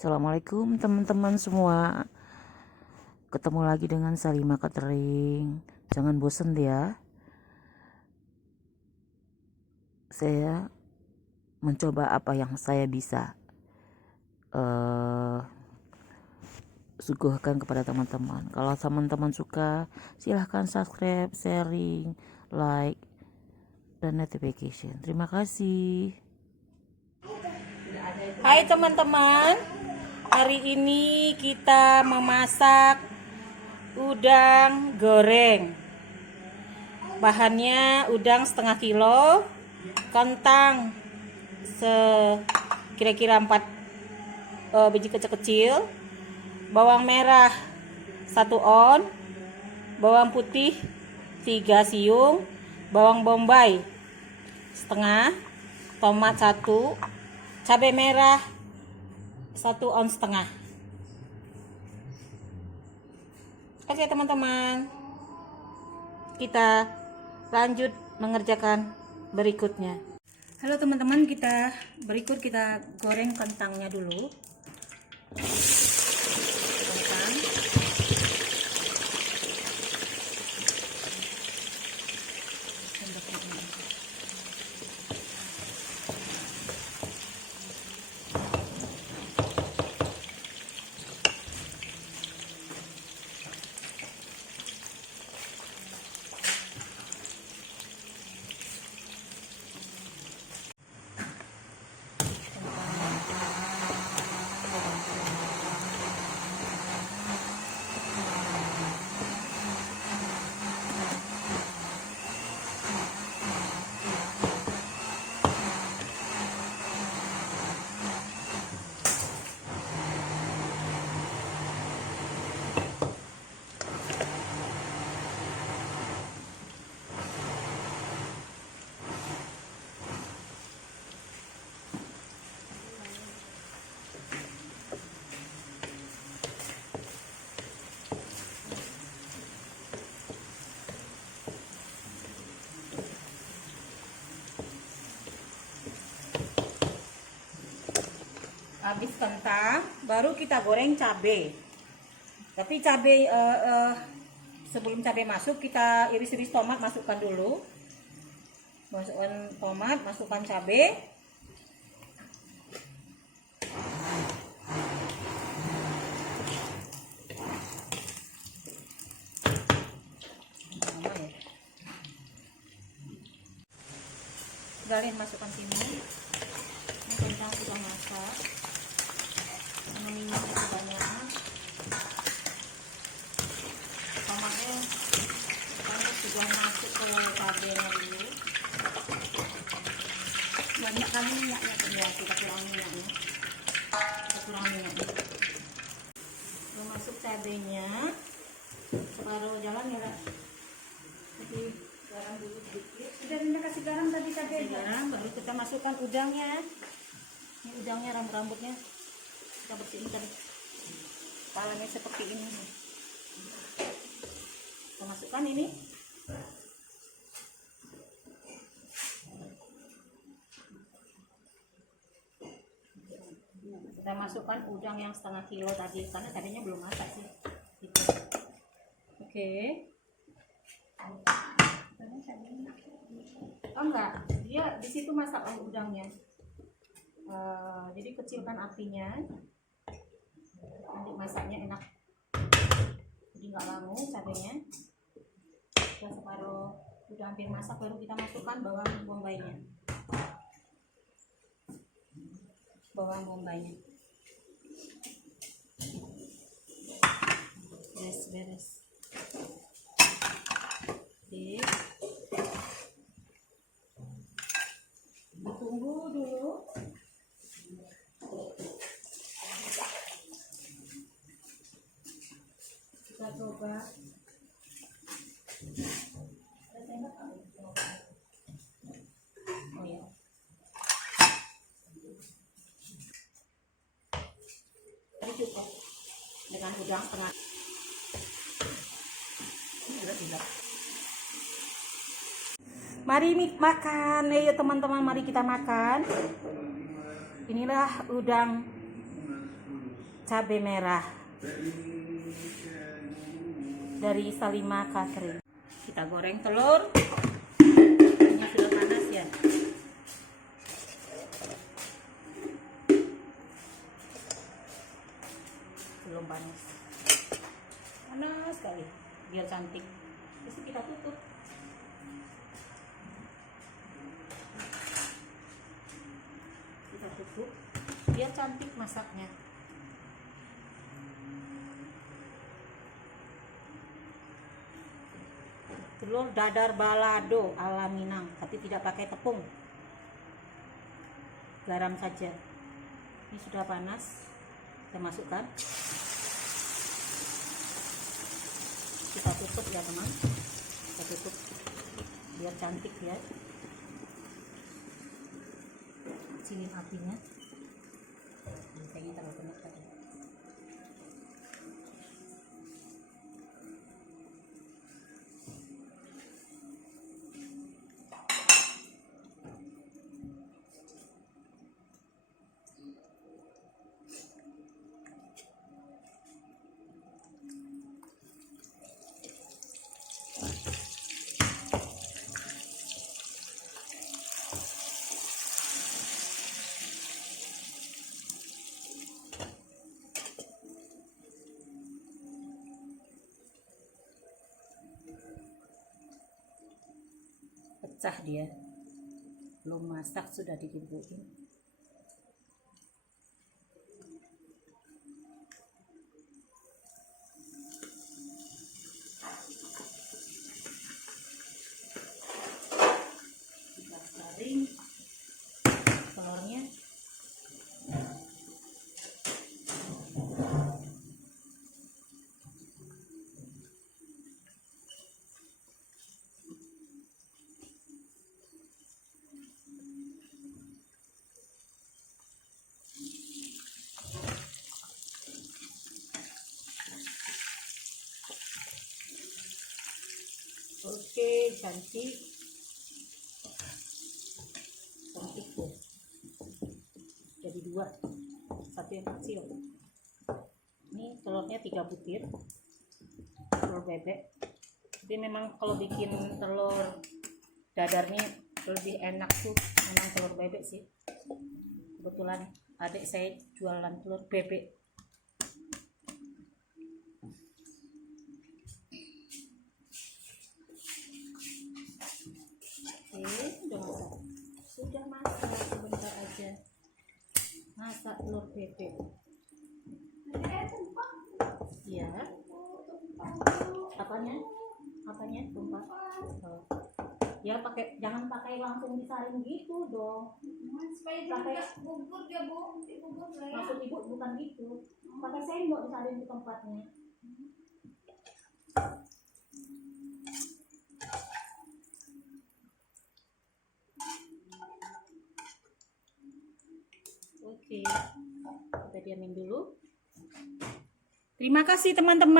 Assalamualaikum teman-teman semua. Ketemu lagi dengan Salima Catering. Jangan bosen ya. Saya mencoba apa yang saya bisa suguhkan kepada teman-teman. Kalau teman-teman suka, silahkan subscribe, sharing, like, dan notification. Terima kasih. Hai teman-teman, hari ini kita memasak udang goreng. Bahannya udang setengah kilo, kentang kira-kira 4 biji kecil-kecil, bawang merah 1 on, bawang putih 3 siung, bawang bombay setengah, tomat 1, cabai merah 1 on setengah. Oke teman-teman, kita lanjut mengerjakan berikutnya. Halo teman-teman, kita goreng kentangnya dulu. Kentang. Habis kentang, baru kita goreng cabai. Tapi cabai sebelum cabai masuk, kita iris-iris tomat, masukkan dulu. Masukkan tomat, masukkan cabai. Kalian masukkan sini. Ini kentang sudah masak. Minyak sebanyak. Tomatnya sudah masuk ke cabainya dulu. Banyak kali minyaknya, kita kurang minyaknya. Sudah masuk cabainya, separuh jalan ya. Jadi garam dulu sedikit. Sudah minta kasih garam tadi cabainya. Garam, baru kita masukkan udangnya. Ini udangnya, rambut-rambutnya kita bersihin tadi, kepalanya seperti ini. Kita masukkan ini. Kita masukkan udang yang setengah kilo tadi, karena tadinya belum masak sih. Gitu. Oke. Oh enggak, dia di situ masak udangnya. Jadi kecilkan apinya, nanti masaknya enak, jadi nggak lama cabenya. Sudah separuh, udah hampir masak, baru kita masukkan bawang bombaynya. Beres. Oke. Tunggu dulu. Kita coba. Oh ya. Ini cukup dengan udang setengah. Ini sudah. Mari makan, ayo teman-teman, mari kita makan. Inilah udang cabai merah dari Salima Catering. Kita goreng telur. Ini sudah panas ya. Belum panas. Panas sekali. Biar cantik. Terus kita tutup. Kita tutup biar cantik masaknya. Telur dadar balado ala Minang, tapi tidak pakai tepung. Garam saja. Ini sudah panas. Kita masukkan. Kita tutup ya teman. Kita tutup biar cantik ya. Kecilin apinya. Kayaknya terlalu banyak tadi. Pecah dia, belum masak sudah didibuin. Kita saring telurnya. Oke, cantik tuh. Jadi 2, satu yang kecil. Ini telurnya 3 butir, telur bebek. Tapi memang kalau bikin telur dadarnya lebih enak tuh memang telur bebek sih. Kebetulan adik saya jualan telur bebek. Sudah masak sebentar aja. Masak telur bebek. Iya. Apanya? Tumpah. Oh. Ya jangan pakai langsung disaring gitu dong. Supaya pakai bubur dia Bu. Maksud Ibu bukan gitu. Pakai sendok disaring di tempatnya. Oke, kita diamin dulu. Terima kasih teman-teman.